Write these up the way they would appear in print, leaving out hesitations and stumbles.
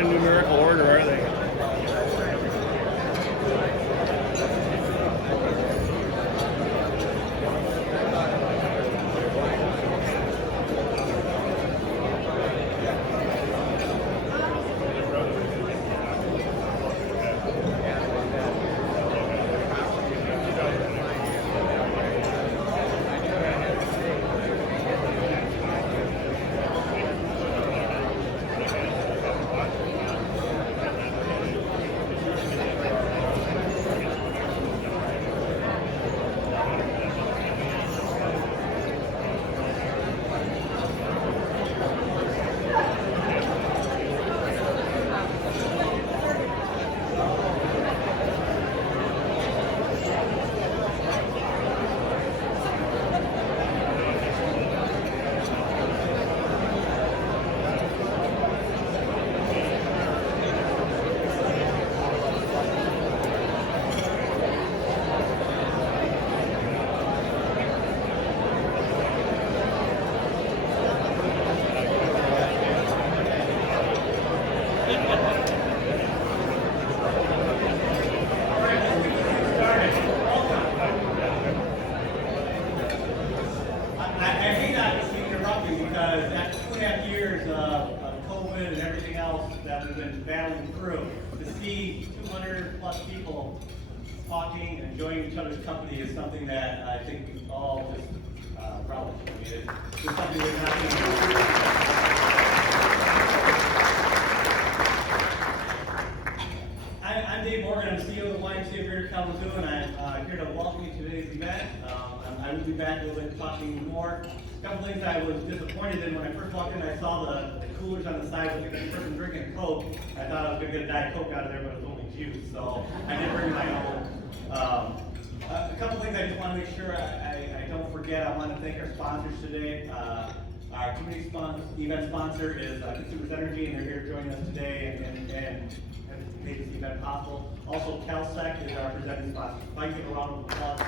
not in numerical order, are they? I may not just interrupt you because after 2.5 years of COVID and everything else that we've been battling through, to see 200 plus people talking and enjoying each other's company is something that I think we all just relish. I mean, it's just something we're not going to I'm Dave Morgan, I'm CEO of the YMCA here in Kalamazoo, and I'm here to welcome you to today's event. I will be back a little bit talking more. A couple things I was disappointed in when I first walked in. I saw the coolers on the side with the person drinking a Coke. I thought I was going to get a Diet Coke out of there, but it was only juice, so I did bring my own. A couple things I just want to make sure I don't forget. I want to thank our sponsors today. Our community event sponsor is Consumers Energy, and they're here joining us today and made this event possible. Also, CalSec is our presenting sponsor. If I can give a round of applause.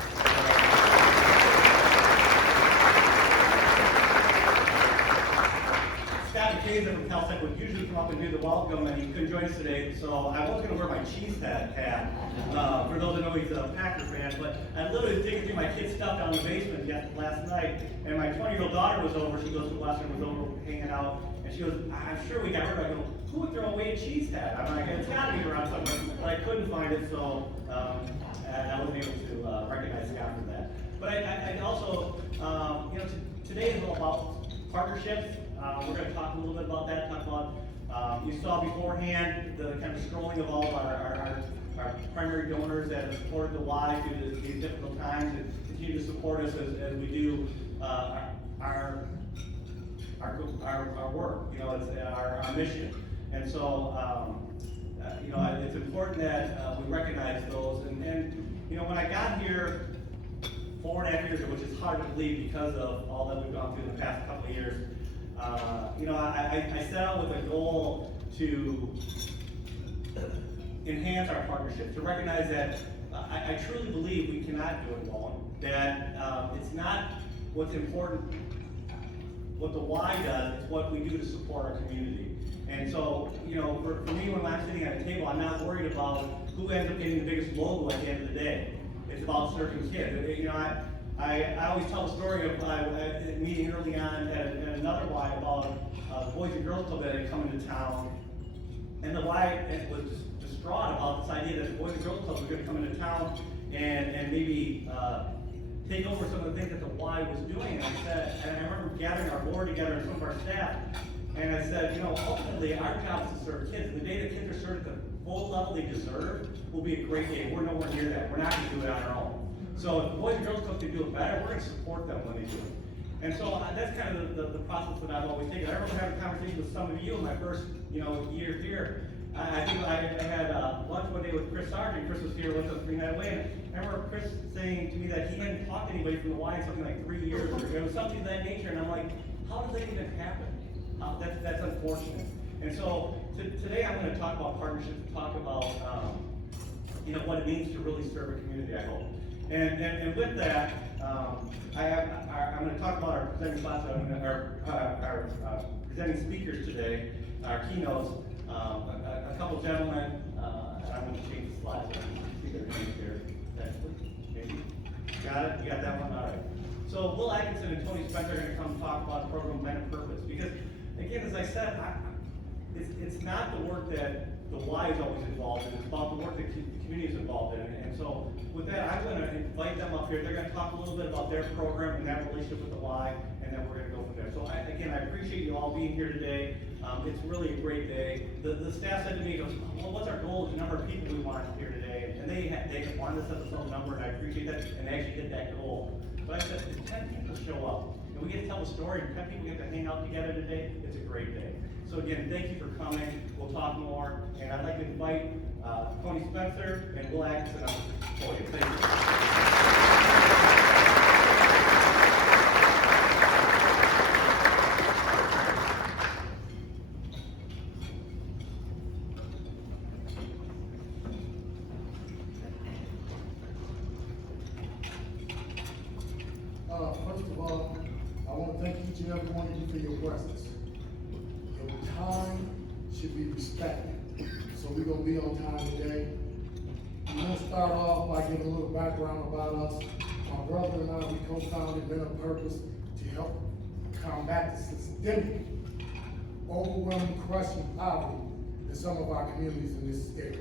Scott McKayser from CalSec would usually come up and do the welcome, and he couldn't join us today, so I was going to wear my cheese hat. For those that know he's a Packer fan, but I literally digging through my kid's stuff down in the basement last night, and my 20-year-old daughter was over. She goes to Western, was over hanging out, and she goes, "I'm sure we got rid of it." I go, "Who would throw away a cheese hat?" I'm like, "It's got to be around somewhere," but I couldn't find it, so I wasn't able to recognize Scott for that. But I also, today is all about partnerships. We're going to talk a little bit about that. Talk about you saw beforehand the kind of scrolling of all our primary donors that have supported the Y through these difficult times and continue to support us as we do our work. It's our mission. And so, it's important that we recognize those. And when I got here 4.5 years ago, which is hard to believe because of all that we've gone through in the past couple of years, I set out with a goal to enhance our partnership, to recognize that I truly believe we cannot do it alone, that it's not what's important, what the Y does, it's what we do to support our community. And so, for me, when I'm sitting at a table, I'm not worried about who ends up getting the biggest logo at the end of the day. It's about serving kids. I always tell the story of a meeting early on at another Y about the Boys and Girls Club that had come into town. And the Y was distraught about this idea that the Boys and Girls Club was going to come into town and maybe take over some of the things that the Y was doing. And I remember gathering our board together and some of our staff, and I said, ultimately our job is to serve kids. And the day that kids are served at the full level they deserve will be a great day. We're nowhere near that. We're not going to do it on our own. So if the Boys and Girls Club can do it better, we're going to support them when they do it. And so that's kind of the process that I've always taken. I remember having a conversation with some of you in my first year here. I think I had lunch one day with Chris Sargent. Chris was here with us 3 nights away. And I remember Chris saying to me that he hadn't talked to anybody from the Y in something like 3 years. Or it was something of that nature. And I'm like, how does that even happen? That's unfortunate. And so today I'm going to talk about partnerships, talk about what it means to really serve a community, I hope. And with that, I'm going to talk about our presenting sponsor, our presenting speakers today, our keynotes. A couple gentlemen, and I'm going to change the slides so you can see their names here, potentially, maybe. Got it? You got that one? All right. So Will Atkinson and Tony Spencer are going to come talk about the program Men of Purpose, because, again, as I said, it's not the work that the Y is always involved in, it's about the work that the community is involved in. And so with that, I'm going to invite them up here. They're going to talk a little bit about their program and that relationship with the Y, and then we're going to go from there. So again, I appreciate you all being here today. It's really a great day. The staff said to me, goes, well, what's our goal? The number of people we want here today. And they wanted to set themselves a number, and I appreciate that, and they actually hit that goal. But I said, if 10 people show up, and we get to tell the story, and 10 people get to hang out together today, it's a great day. So again, thank you for coming. We'll talk more. And I'd like to invite Tony Spencer and Will Atkinson on the podium. Thank you. First of all, I want to thank each and every one of you for your presence. Your time should be respected. So we're going to be on time today. I'm going to start off by giving a little background about us. My brother and I, we co-founded Men of Purpose to help combat the systemic, overwhelming, crushing poverty in some of our communities in this state.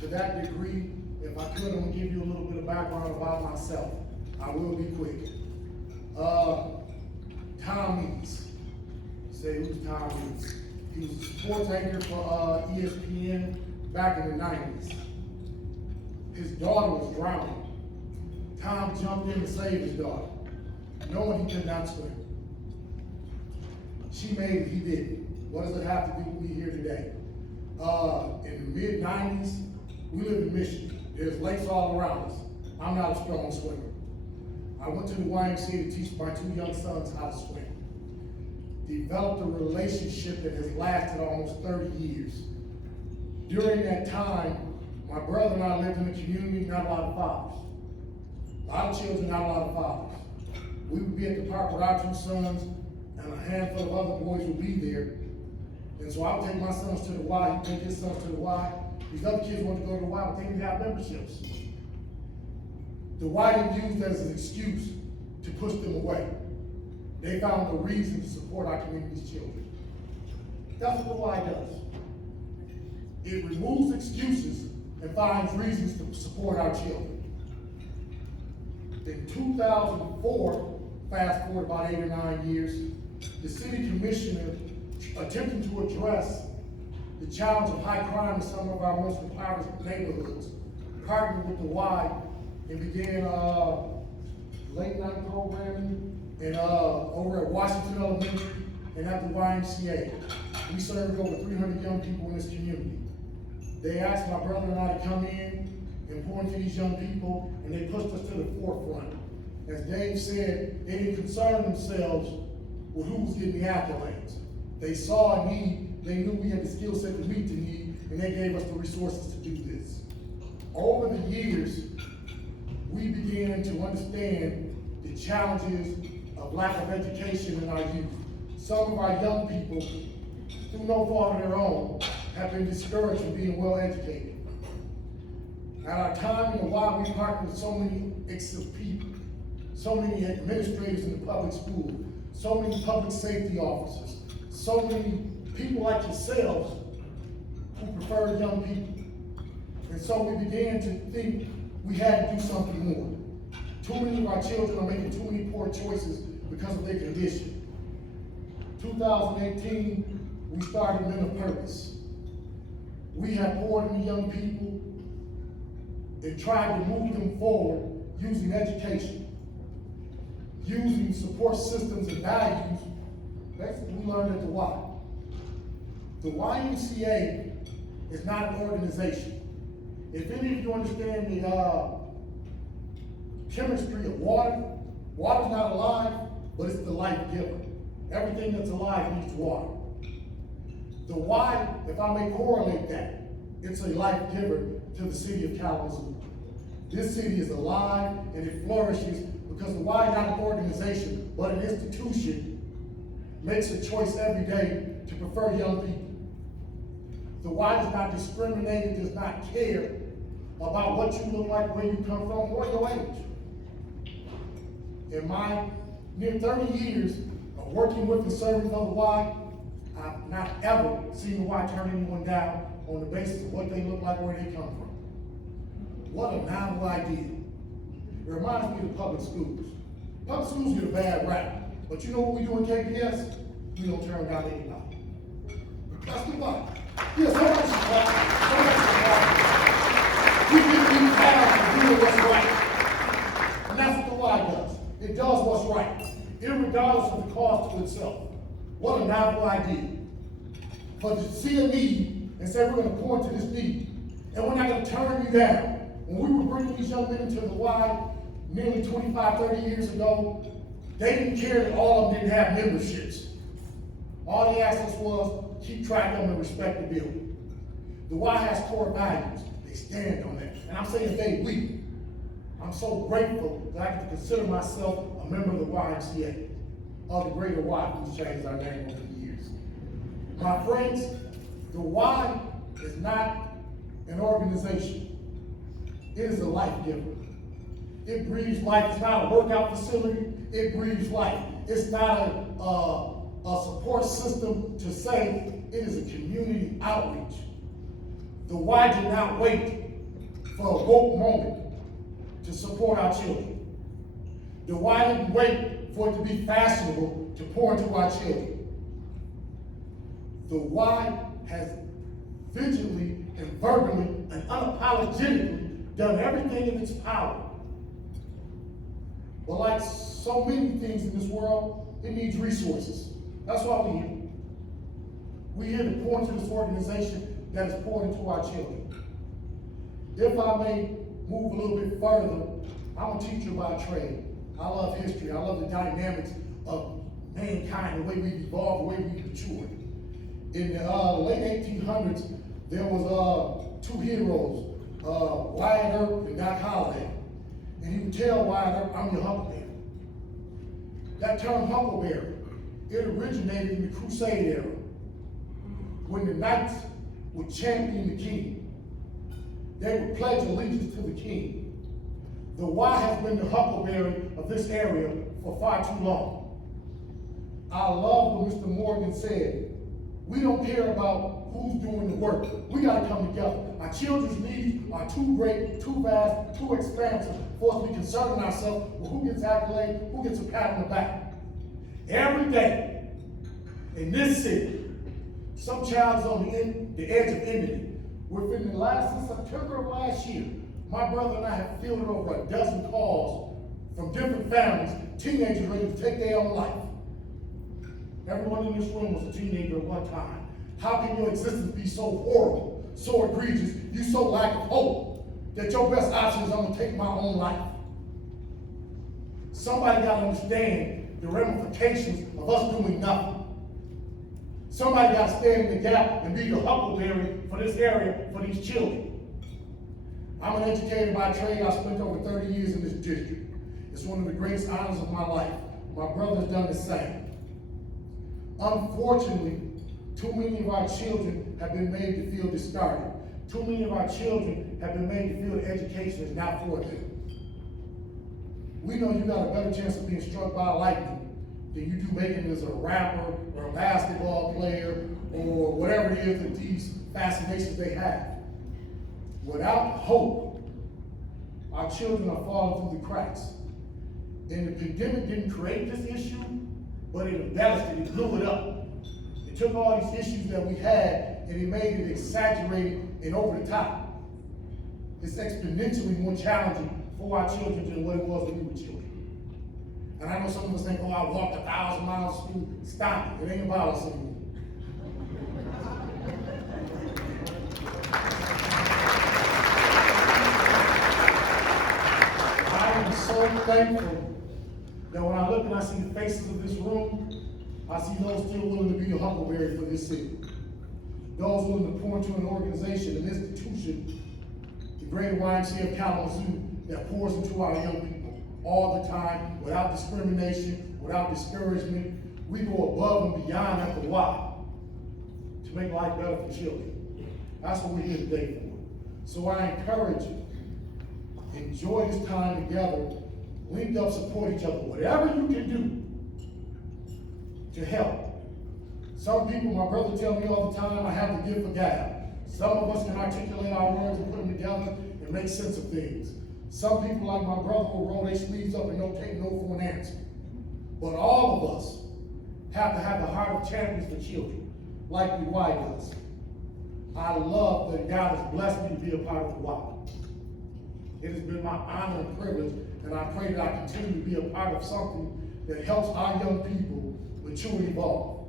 To that degree, if I could, I'm going to give you a little bit of background about myself. I will be quick. Tom Meeks. Say, who's Tom Meeks? He was a sports anchor for ESPN back in the 90s. His daughter was drowning. Tom jumped in to save his daughter, knowing he could not swim. She made it, he didn't. What does it have to do with me here today? In the mid-90s, we lived in Michigan. There's lakes all around us. I'm not a strong swimmer. I went to the YMCA to teach my two young sons how to swim. Developed a relationship that has lasted almost 30 years. During that time, my brother and I lived in a community, not a lot of fathers. A lot of children, not a lot of fathers. We would be at the park with our two sons, and a handful of other boys would be there. And so I would take my sons to the Y, he'd take his sons to the Y. These other kids wanted to go to the Y, but they didn't have memberships. The Y didn't use that as an excuse to push them away. They found a reason to support our community's children. That's what the Y does. It removes excuses and finds reasons to support our children. In 2004, fast forward about 8 or 9 years, the city commissioner, attempting to address the challenge of high crime in some of our most impoverished neighborhoods, partnered with the Y and began late night programming and over at Washington Elementary and at the YMCA. We served over 300 young people in this community. They asked my brother and I to come in and pour into these young people, and they pushed us to the forefront. As Dave said, they didn't concern themselves with who was getting the accolades. They saw a need, they knew we had the skill set to meet the need, and they gave us the resources to do this. Over the years, we began to understand the challenges of lack of education in our youth. Some of our young people, through no fault of their own, have been discouraged from being well educated. At our time in the Y, we partnered with so many excellent people, so many administrators in the public school, so many public safety officers, so many people like yourselves who prefer young people. And so we began to think we had to do something more. Too many of our children are making too many poor choices because of their condition. 2018, we started Men of Purpose. We have poured into young people and tried to move them forward using education, using support systems and values. Basically, we learned at the Y. The YMCA is not an organization. If any of you understand the chemistry of water, water's not alive, but it's the life giver. Everything that's alive needs water. The Y, if I may correlate that, it's a life giver to the city of Kalamazoo. This city is alive and it flourishes because the Y, not an organization, but an institution, makes a choice every day to prefer young people. The Y does not discriminate, it does not care about what you look like, where you come from, or your age. In my near 30 years of working with and serving for the Y, I've not ever seen the Y turn anyone down on the basis of what they look like, where they come from. What a novel idea. It reminds me of public schools. Public schools get a bad rap, but you know what we do in KPS? We don't turn down anybody. That's the Y. Yeah, somebody should clap. Somebody should clap. We give these guys to do what's right. And that's what the Y does. It does what's right, irregardless of the cost to itself. What a novel idea. But to see a need and say we're going to point to this need, and we're not going to turn you down. When we were bringing these young men into the Y nearly 25, 30 years ago, they didn't care that all of them didn't have memberships. All they asked us was, keep track of them and respect the building. The Y has core values. They stand on that. And I'm saying we. I'm so grateful that I get to consider myself a member of the YMCA, of the greater Y, who's changed our name over the years. My friends, the Y is not an organization. It is a life giver. It breathes life. It's not a workout facility. It breathes life. It's not a support system to say it is a community outreach. The Y did not wait for a woke moment to support our children. The Y didn't wait for it to be fashionable to pour into our children. The Y has vigilantly and verbally and unapologetically done everything in its power. But like so many things in this world, it needs resources. That's why we're here. We're here to pour into this organization that is poured into our children. If I may move a little bit further, I'm a teacher by trade. I love history. I love the dynamics of mankind, the way we've evolved, the way we've matured. In the late 1800s, there was two heroes, Wyatt Earp and Doc Holliday. And he would tell Wyatt Earp, I'm your huckleberry. That term huckleberry, it originated in the Crusade era, when the knights would champion the king. They would pledge allegiance to the king. The Y has been the huckleberry of this area for far too long. I love what Mr. Morgan said. We don't care about who's doing the work. We got to come together. Our children's needs are too great, too vast, too expansive for us to be concerning ourselves with who gets accolade, who gets a pat on the back. Every day in this city, some child is on the edge of ending. Within since September of last year, my brother and I have fielded over a dozen calls from different families, teenagers ready to take their own life. Everyone in this room was a teenager at one time. How can your existence be so horrible, so egregious, you so lack of hope, that your best option is I'm gonna take my own life? Somebody gotta understand the ramifications of us doing nothing. Somebody gotta stand in the gap and be the huckleberry for this area, for these children. I'm an educator by trade. I spent over 30 years in this district. It's one of the greatest honors of my life. My brother's done the same. Unfortunately, too many of our children have been made to feel discarded. Too many of our children have been made to feel that education is not for them. We know you got a better chance of being struck by lightning than you do making it as a rapper or a basketball player or whatever it is that these fascinations they have. Without hope, our children are falling through the cracks. And the pandemic didn't create this issue, but it embellished it, it blew it up. It took all these issues that we had and it made it exaggerated and over the top. It's exponentially more challenging for our children than what it was when we were children. And I know some of us think, oh, I walked 1,000 miles to school. Stop it, it ain't about us anymore. I am so thankful that when I look and I see the faces of this room, I see those still willing to be the huckleberry for this city. Those willing to pour into an organization, an institution, the greater YMCA of Kalamazoo, that pours into our young people all the time, without discrimination, without discouragement. We go above and beyond at the Y to make life better for children. That's what we're here today for. So I encourage you, enjoy this time together, link up, support each other, whatever you can do to help. Some people, my brother tell me all the time, I have the gift of gab. Some of us can articulate our words and put them together and make sense of things. Some people, like my brother, will roll their sleeves up and don't take no for an answer. But all of us have to have the heart of champions for children, like the Y does. I love that God has blessed me to be a part of the Y. It has been my honor and privilege, and I pray that I continue to be a part of something that helps our young people mature and evolve.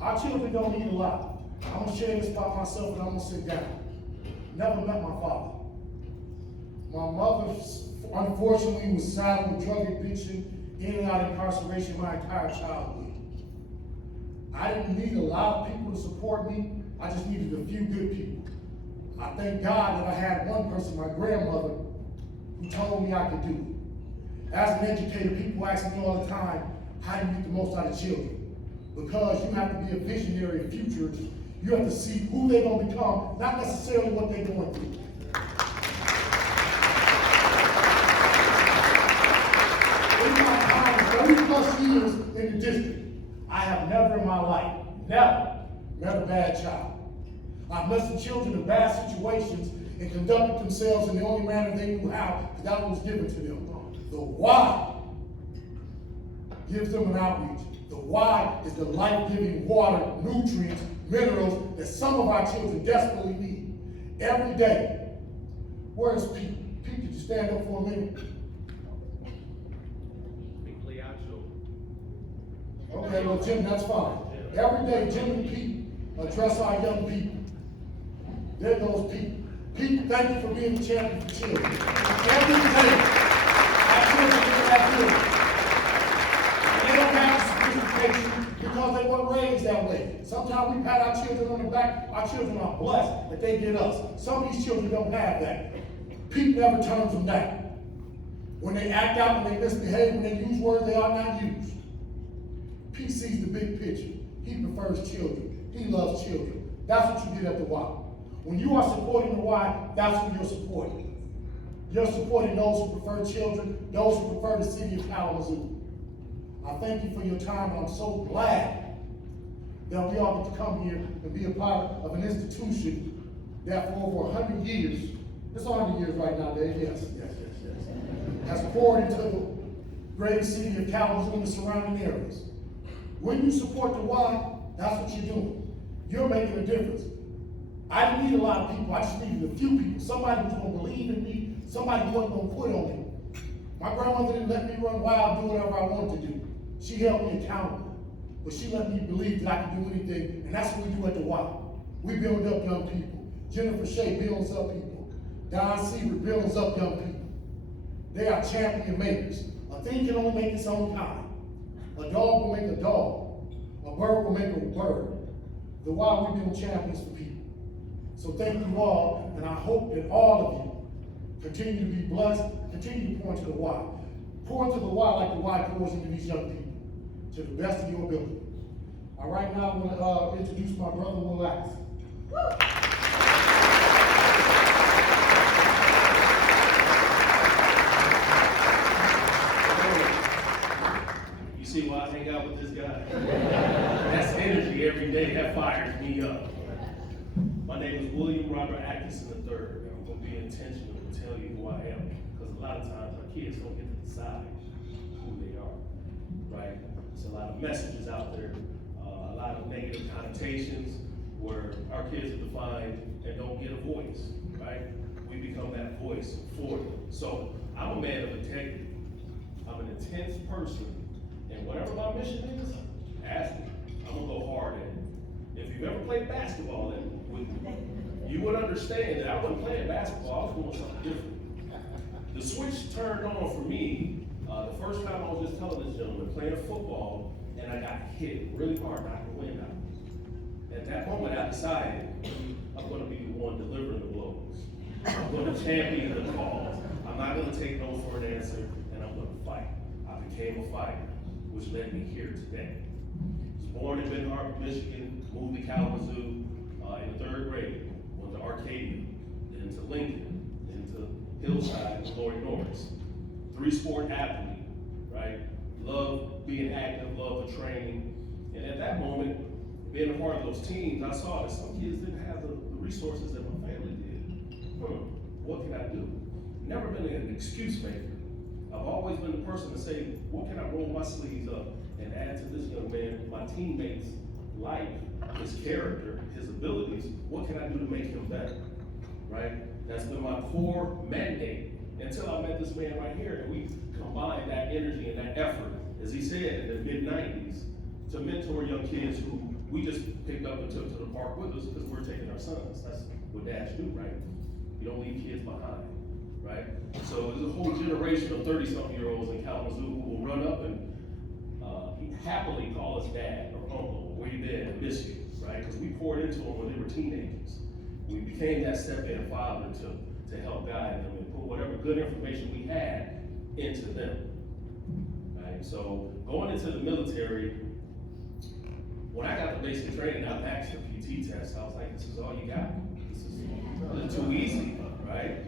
Our children don't need a lot. I'm gonna share this by myself and I'm gonna sit down. Never met my father. My mother, unfortunately, was saddled with drug addiction, in and out of incarceration my entire childhood. I didn't need a lot of people to support me. I just needed a few good people. I thank God that I had one person, my grandmother, who told me I could do it. As an educator, people ask me all the time, how do you get the most out of children? Because you have to be a visionary of future. You have to see who they're going to become, not necessarily what they're going through. In my time, 30 plus years in the district, I have never in my life, never met a bad child. I've met some children in bad situations and conducted themselves in the only manner they knew how, because that was given to them. The why gives them an outreach. The why is the life-giving water, nutrients, minerals that some of our children desperately need every day. Where is Pete? Pete, could you stand up for a minute? Okay, well, Jim, that's fine. Every day, Jim and Pete address our young people. There goes Pete. Pete, thank you for being the champion for children. Every day, our children get that good. They don't have sophistication because they weren't raised that way. Sometimes we pat our children on the back. Our children are blessed that they get us. Some of these children don't have that. Pete never turns them down. When they act out, when they misbehave, when they use words they are not used. Pete sees the big picture. He prefers children. He loves children. That's what you get at the Y. When you are supporting the Y, that's what you're supporting. You're supporting those who prefer children, those who prefer the city of Kalamazoo. I thank you for your time, and I'm so glad that we all get to come here and be a part of an institution that for over 100 years, it's 100 years right now, Dave, yes, has poured into the great city of Kalamazoo and the surrounding areas. When you support the Y, that's what you're doing. You're making a difference. I didn't need a lot of people, I just needed a few people. Somebody who's gonna believe in me, somebody who wasn't gonna quit on me. My grandmother didn't let me run wild, do whatever I wanted to do. She held me accountable, but she let me believe that I could do anything, and that's what we do at the Y. We build up young people. Jennifer Shea builds up people. Don Seaver builds up young people. They are champion makers. A thing can only make its own kind. A dog will make a dog. A bird will make a bird. The Y, we build champions for people. So thank you all, and I hope that all of you continue to be blessed, continue to pour into the Y. Pour into the Y like the Y pours into these young people, to the best of your ability. All right, now I'm going to introduce my brother, Will Axe. You see why I hang out with this guy? That's energy every day, that fires me up. My name is William Robert Atkinson III, and I'm going to be intentional to tell you who I am, because a lot of times our kids don't get to decide who they are, right? There's a lot of messages out there, a lot of negative connotations where our kids are defined and don't get a voice, right? We become that voice for them. So I'm a man of integrity. I'm an intense person, and whatever my mission is, ask me. I'm going to go hard at it. If you've ever played basketball with me, you would understand that I wasn't playing basketball, I was doing something different. The switch turned on for me the first time I was just telling this gentleman, playing football, and I got hit really hard, knocked the wind out. At that moment, I decided I'm going to be the one delivering the blows. I'm going to champion the cause. I'm not going to take no for an answer, and I'm going to fight. I became a fighter, which led me here today. I was born in Benton Harbor, Michigan, moved to Kalamazoo in the 3rd grade. into Arcadia, into Lincoln, into Hillside, and Lloyd Norris. 3-sport athlete, right? Love being active, love the training. And at that moment, being a part of those teams, I saw that some kids didn't have the resources that my family did. What can I do? Never been an excuse maker. I've always been the person to say, what can I roll my sleeves up and add to this young man, my teammates' life, his character, his abilities? What can I do to make him better, right? That's been my core mandate until I met this man right here, and we combined that energy and that effort, as he said, in the mid-90s, to mentor young kids who we just picked up and took to the park with us because we're taking our sons. That's what dads do, right? You don't leave kids behind, right? So there's a whole generation of 30-something-year-olds in Kalamazoo who will run up and happily call us dad or uncle, where you been, I miss you, right? Because we poured into them when they were teenagers. We became that step-in father to help guide them and put whatever good information we had into them, right? So going into the military, when I got the basic training, I passed the PT test. I was like, this is all you got? This is too easy, right?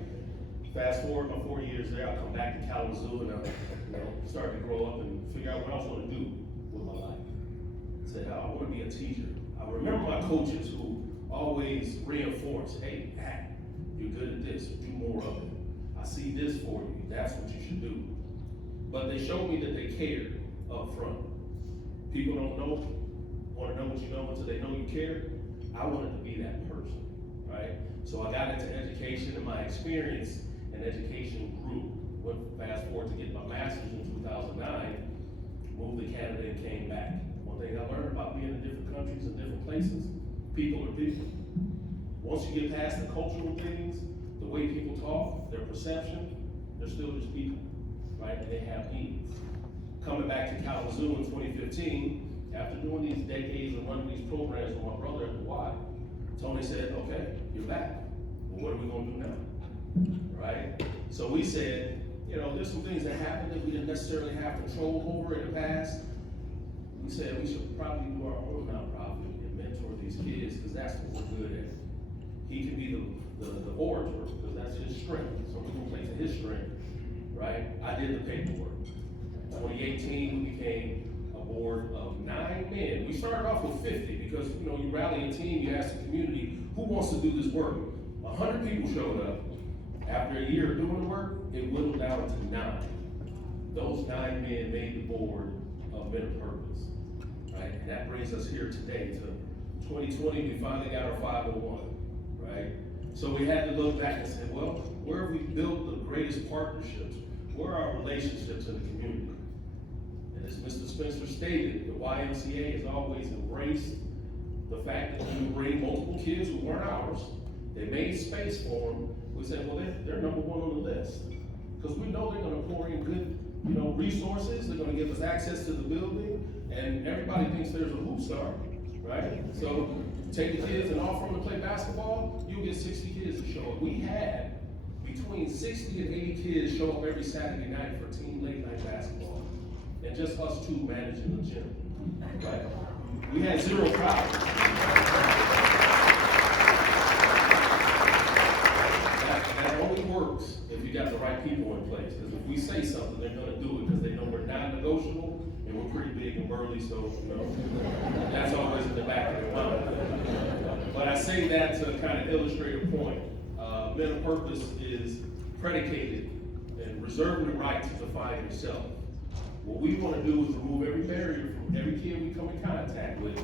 Fast forward my 4 years there, I come back to Kalamazoo and I started to grow up and figure out what I was going to do with my life. I said, I want to be a teacher. I remember my coaches who always reinforced, hey, Pat, you're good at this, do more of it. I see this for you, that's what you should do. But they showed me that they cared up front. People don't want to know what you know until they know you care. I wanted to be that person, right? So I got into education, and my experience in education grew. Went fast forward to get my master's in 2009, moved to Canada and came back. One thing I learned about being in different countries and different places, people are people. Once you get past the cultural things, the way people talk, their perception, they're still just people, right? And they have needs. Coming back to Kalamazoo in 2015, after doing these decades of running these programs with my brother at the Y, Tony said, okay, you're back. Well, what are we gonna do now, right? So we said, there's some things that happened that we didn't necessarily have control over in the past. We said we should probably do our own nonprofit and mentor these kids, because that's what we're good at. He can be the orator, because that's his strength, so we can play to his strength, right? I did the paperwork. 2018, we became a board of 9 men. We started off with 50, because you rally a team, you ask the community, who wants to do this work? 100 people showed up. After a year of doing the work, it whittled down to 9. Those 9 men made the board of Men of Purpose, right? And that brings us here today to 2020, we finally got our 501, right? So we had to look back and say, well, where have we built the greatest partnerships? Where are our relationships in the community? And as Mr. Spencer stated, the YMCA has always embraced the fact that when we bring multiple kids who weren't ours, they made space for them. We said, well, they're number 1 on the list. Because we know they're gonna pour in good, resources, they're gonna give us access to the building, and everybody thinks there's a hoop star, right? So take the kids and offer them to play basketball, you'll get 60 kids to show up. We had between 60 and 80 kids show up every Saturday night for team late night basketball. And just us 2 managing the gym, right? We had 0 problems. That only works if you got the right people in place. Because if we say something, they're gonna do it because they know we're non-negotiable and we're pretty big and burly, so that's always in the back of their mind. But I say that to kind of illustrate a point. Men of Purpose is predicated and reserving the right to define yourself. What we want to do is remove every barrier from every kid we come in contact with.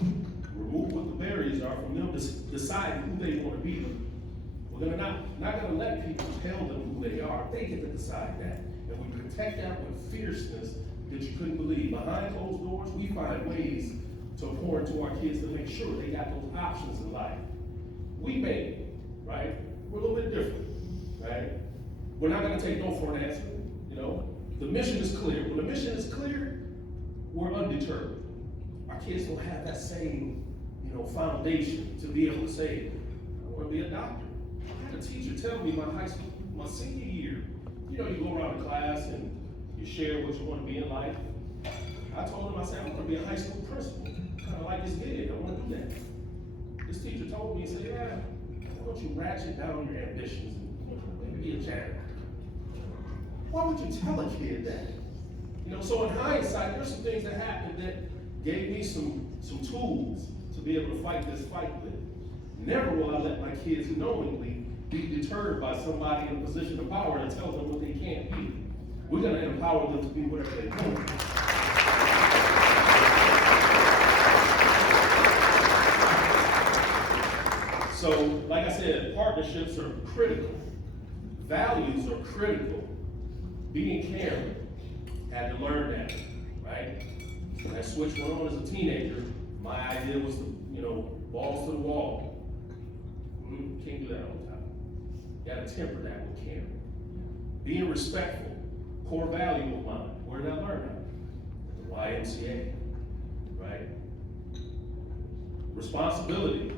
Remove what the barriers are from them deciding who they want to be. We're not gonna let people tell them who they are. They get to decide that. And we protect that with fierceness that you couldn't believe. Behind closed doors, we find ways to pour into our kids to make sure they got those options in life. We made it, right? We're a little bit different, right? We're not gonna take no for an answer, The mission is clear. When the mission is clear, we're undeterred. Our kids don't have that same, foundation to be able to say, I wanna be a doctor. I had a teacher tell me my senior year, you go around the class and you share what you want to be in life. I told him, I said, I want to be a high school principal. Kind of like his kid, I want to do that. This teacher told me, he said, yeah, don't you ratchet down your ambitions and maybe be a janitor? Why would you tell a kid that? You know, so in hindsight, there's some things that happened that gave me some tools to be able to fight this fight with. Never will I let my kids knowingly be deterred by somebody in a position of power that tells them what they can't be. We're gonna empower them to be whatever they want. So, like I said, partnerships are critical. Values are critical. Being caring, had to learn that, right? When that switch went on as a teenager, my idea was to, balls to the wall. Can't do that all the time. You gotta temper that with caring. Being respectful, core value of mine. Where did I learn that? At the YMCA, right? Responsibility.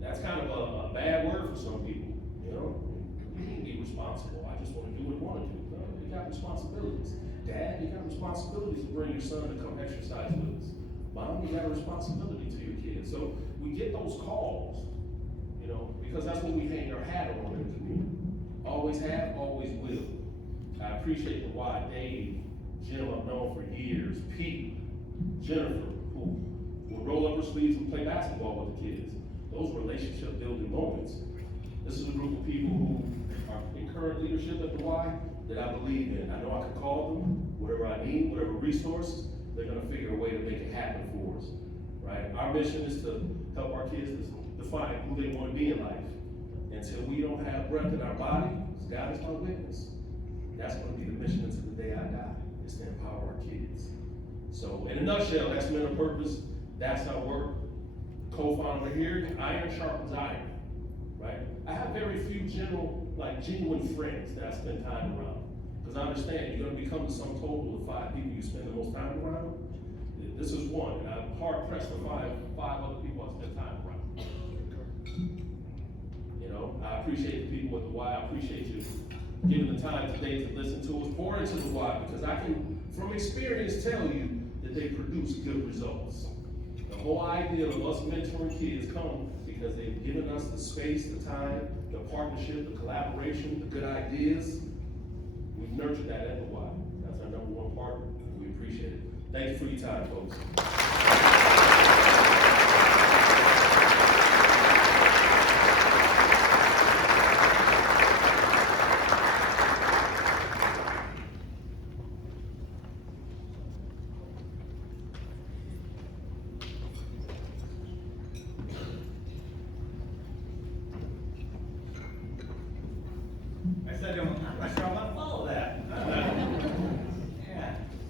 That's kind of a bad word for some people, You can be responsible. I just want to do what I want to do. No, you got responsibilities. Dad, you got responsibilities to bring your son to come exercise with us. Mom, you got a responsibility to your kids. So we get those calls, because that's what we hang our hat on in the community. Always have, always will. I appreciate the Y, Dave, Jim I've known for years, Pete, Jennifer, who will roll up her sleeves and play basketball with the kids. Those relationship building moments. This is a group of people who are in current leadership at the Y that I believe in. I know I can call them, whatever I need, whatever resources, they're gonna figure a way to make it happen for us, right? Our mission is to help our kids define who they wanna be in life. Until we don't have breath in our body, God is my witness. That's gonna be the mission until the day I die, is to empower our kids. So in a nutshell, that's mental purpose, that's our work. Co-founder here, iron sharpens iron, right? I have very few genuine friends that I spend time around. Because I understand you're gonna become the sum total of 5 people you spend the most time around. This is one, and I'm hard pressed to find 5 other people I spend time around. I appreciate the people at the Y. I appreciate you giving the time today to listen to us, pour into the Y, because I can, from experience, tell you that they produce good results. The whole idea of us mentoring kids come because they've given us the space, the time, the partnership, the collaboration, the good ideas. We've nurtured that at the Y. That's our #1 partner. We appreciate it. Thank you for your time, folks. I said,